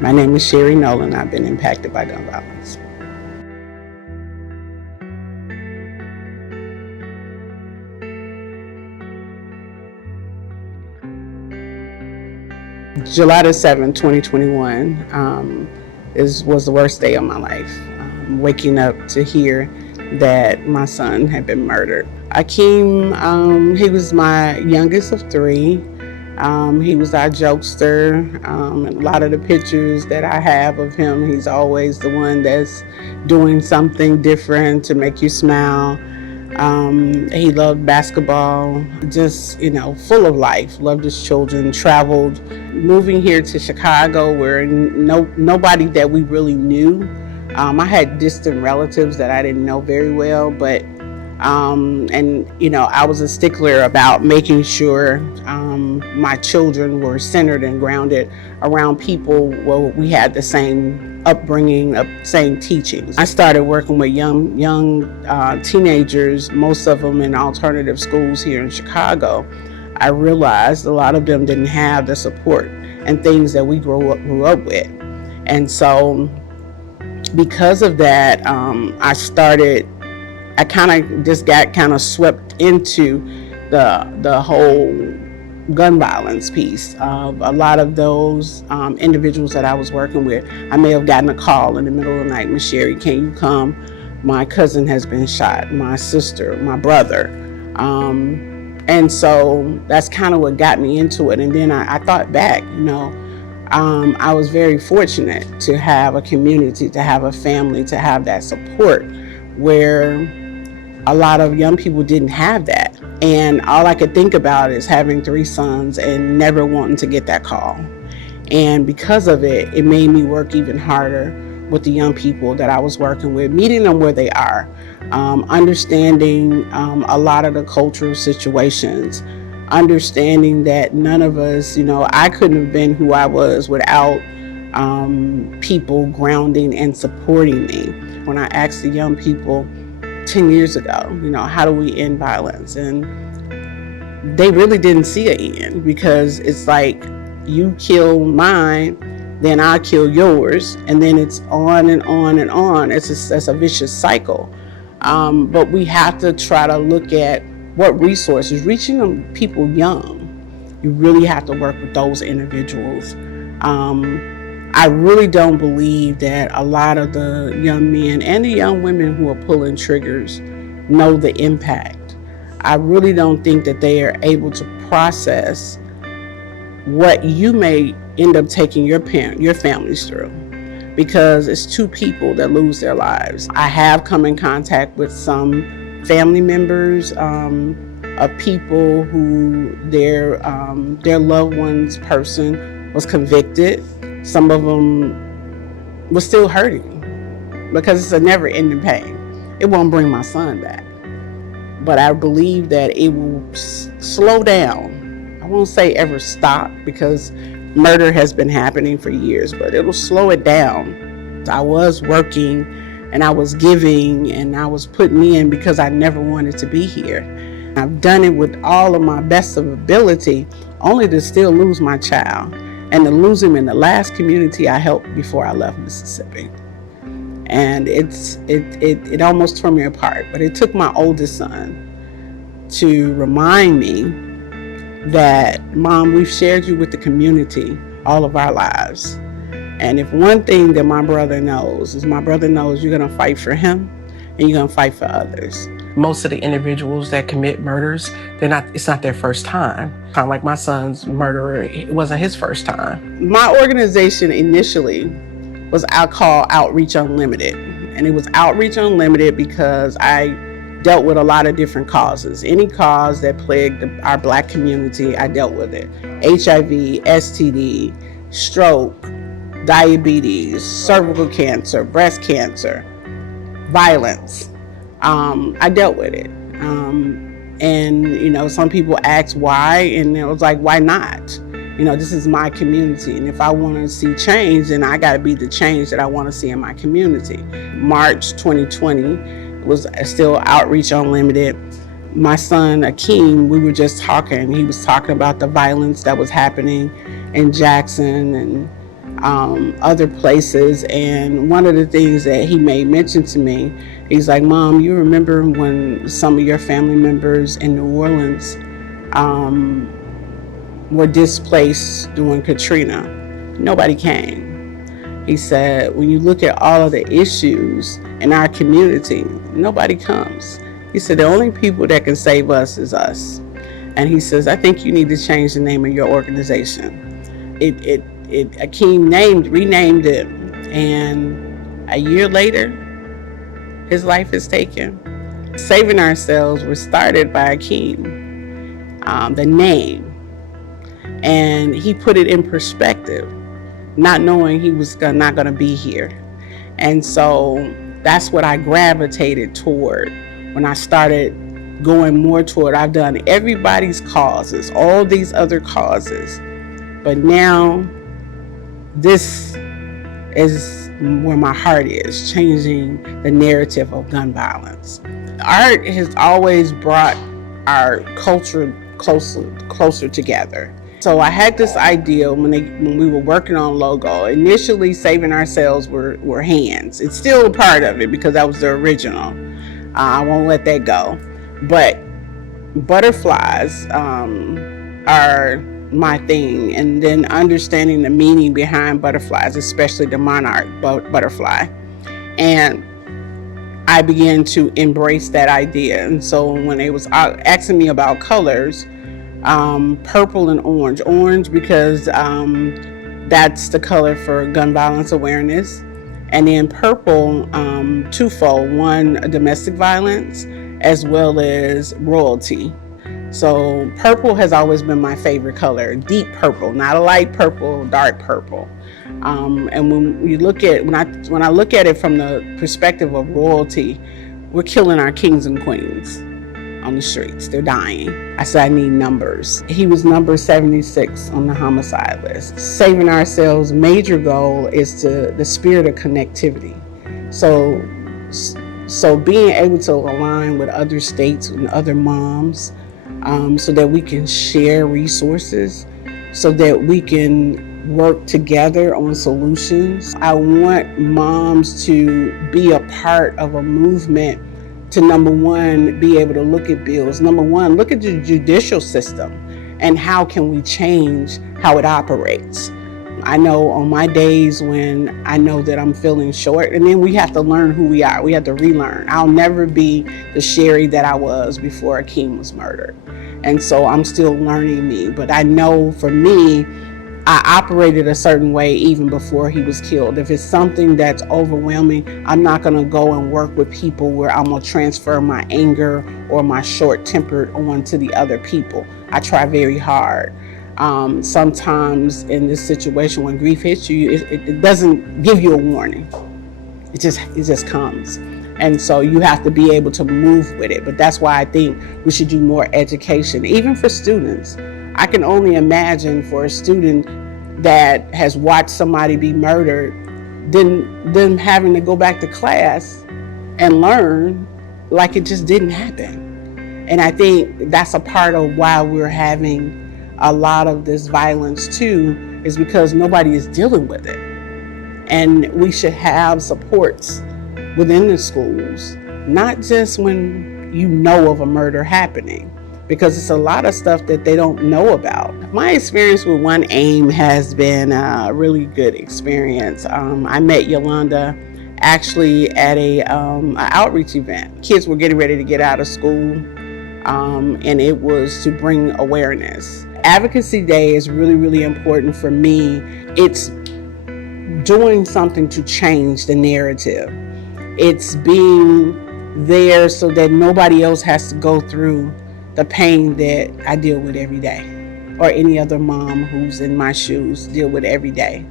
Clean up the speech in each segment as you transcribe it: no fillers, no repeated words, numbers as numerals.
My name is Sherry Nolen. I've been impacted by gun violence. July the 7th, 2021 was the worst day of my life. Waking up to hear that my son had been murdered. Akaeem, he was my youngest of three. He was our jokester. And a lot of the pictures that I have of him, he's always the one that's doing something different to make you smile. He loved basketball, just, full of life, loved his children, traveled. Moving here to Chicago where nobody that we really knew. I had distant relatives that I didn't know very well, but I was a stickler about making sure my children were centered and grounded around people where we had the same upbringing, same teachings. I started working with young teenagers, most of them in alternative schools here in Chicago. I realized a lot of them didn't have the support and things that we grew up with. And so because of that, I kind of just got swept into the whole gun violence piece. A lot of those individuals that I was working with, I may have gotten a call in the middle of the night, Miss Sherry, can you come? My cousin has been shot, my sister, my brother. And so that's kind of what got me into it. And then I thought back, I was very fortunate to have a community, to have a family, to have that support where a lot of young people didn't have that. And all I could think about is having three sons and never wanting to get that call. And because of it, it made me work even harder with the young people that I was working with, meeting them where they are, understanding a lot of the cultural situations, understanding that none of us, I couldn't have been who I was without people grounding and supporting me. When I asked the young people 10 years ago, how do we end violence? And they really didn't see an end, because it's like, you kill mine, then I kill yours, and then it's on and on and on. It's a vicious cycle. But we have to try to look at what resources, reaching them people young. You really have to work with those individuals. I really don't believe that a lot of the young men and the young women who are pulling triggers know the impact. I really don't think that they are able to process what you may end up taking your families through, because it's two people that lose their lives. I have come in contact with some family members of people who their loved one's person was convicted. Some of them were still hurting because it's a never-ending pain. It won't bring my son back, but I believe that it will slow down. I won't say ever stop, because murder has been happening for years, but it'll slow it down. I was working and I was giving and I was putting in because I never wanted to be here. I've done it with all of my best of ability, only to still lose my child, and to lose him in the last community I helped before I left Mississippi. And it almost tore me apart. But it took my oldest son to remind me that, Mom, we've shared you with the community all of our lives. And if one thing that my brother knows is, you're gonna fight for him and you're gonna fight for others. Most of the individuals that commit murders, it's not their first time. Kind of like my son's murderer, it wasn't his first time. My organization initially was called Outreach Unlimited. And it was Outreach Unlimited because I dealt with a lot of different causes. Any cause that plagued our Black community, I dealt with it. HIV, STD, stroke, diabetes, cervical cancer, breast cancer, violence. I dealt with it. And some people ask why, and it was like, why not? This is my community, and if I want to see change, then I got to be the change that I want to see in my community. March 2020 was still Outreach Unlimited. My son, Akaeem, we were just talking. He was talking about the violence that was happening in Jackson, and other places. And one of the things that he made mention to me, he's like, Mom, you remember when some of your family members in New Orleans were displaced during Katrina? Nobody came. He said, when you look at all of the issues in our community, nobody comes. He said, the only people that can save us is us. And he says, I think you need to change the name of your organization. Akaeem renamed it, and a year later, his life is taken. Saving Ourselves was started by Akaeem, the name, and he put it in perspective, not knowing he was not going to be here. And so that's what I gravitated toward when I started going more toward. I've done everybody's causes, all these other causes, but now this is where my heart is, changing the narrative of gun violence. Art has always brought our culture closer together. So I had this idea when we were working on logo. Initially, Saving Ourselves were hands. It's still a part of it because that was the original. I won't let that go. But butterflies are my thing, and then understanding the meaning behind butterflies, especially the monarch butterfly. And I began to embrace that idea. And so when they was asking me about colors, purple and orange because that's the color for gun violence awareness, and then purple twofold: one, domestic violence as well as royalty. So purple has always been my favorite color, deep purple, not a light purple, dark purple. And when you look at when I look at it from the perspective of royalty, we're killing our kings and queens on the streets. They're dying. I said, I need numbers. He was number 76 on the homicide list. Saving Ourselves' major goal is the spirit of connectivity. So being able to align with other states and other moms, so that we can share resources, so that we can work together on solutions. I want moms to be a part of a movement to, number one, be able to look at bills. Number one, look at the judicial system and how can we change how it operates. I know on my days when I know that I'm feeling short, and then we have to learn who we are. We have to relearn. I'll never be the Sherry that I was before Akaeem was murdered. And so I'm still learning me. But I know for me, I operated a certain way even before he was killed. If it's something that's overwhelming, I'm not going to go and work with people where I'm going to transfer my anger or my short temper onto the other people. I try very hard. Sometimes in this situation, when grief hits you, it doesn't give you a warning. It just comes. And so you have to be able to move with it. But that's why I think we should do more education, even for students. I can only imagine for a student that has watched somebody be murdered, then them having to go back to class and learn like it just didn't happen. And I think that's a part of why we're having a lot of this violence too, is because nobody is dealing with it. And we should have supports within the schools, not just when you know of a murder happening, because it's a lot of stuff that they don't know about. My experience with AKEEM has been a really good experience. I met Yolanda actually at a outreach event. Kids were getting ready to get out of school, and it was to bring awareness. Advocacy Day is really, really important for me. It's doing something to change the narrative. It's being there so that nobody else has to go through the pain that I deal with every day, or any other mom who's in my shoes deal with every day.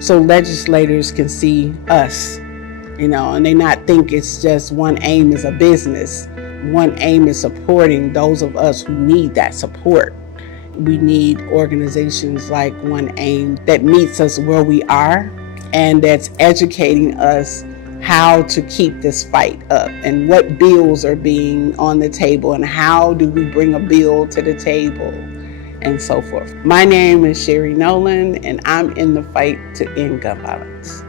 So legislators can see us, and they not think it's just AKEEM is a business. AKEEM is supporting those of us who need that support. We need organizations like AKEEM that meets us where we are and that's educating us how to keep this fight up and what bills are being on the table and how do we bring a bill to the table. and so forth. My name is Sherry Nolen, and I'm in the fight to end gun violence.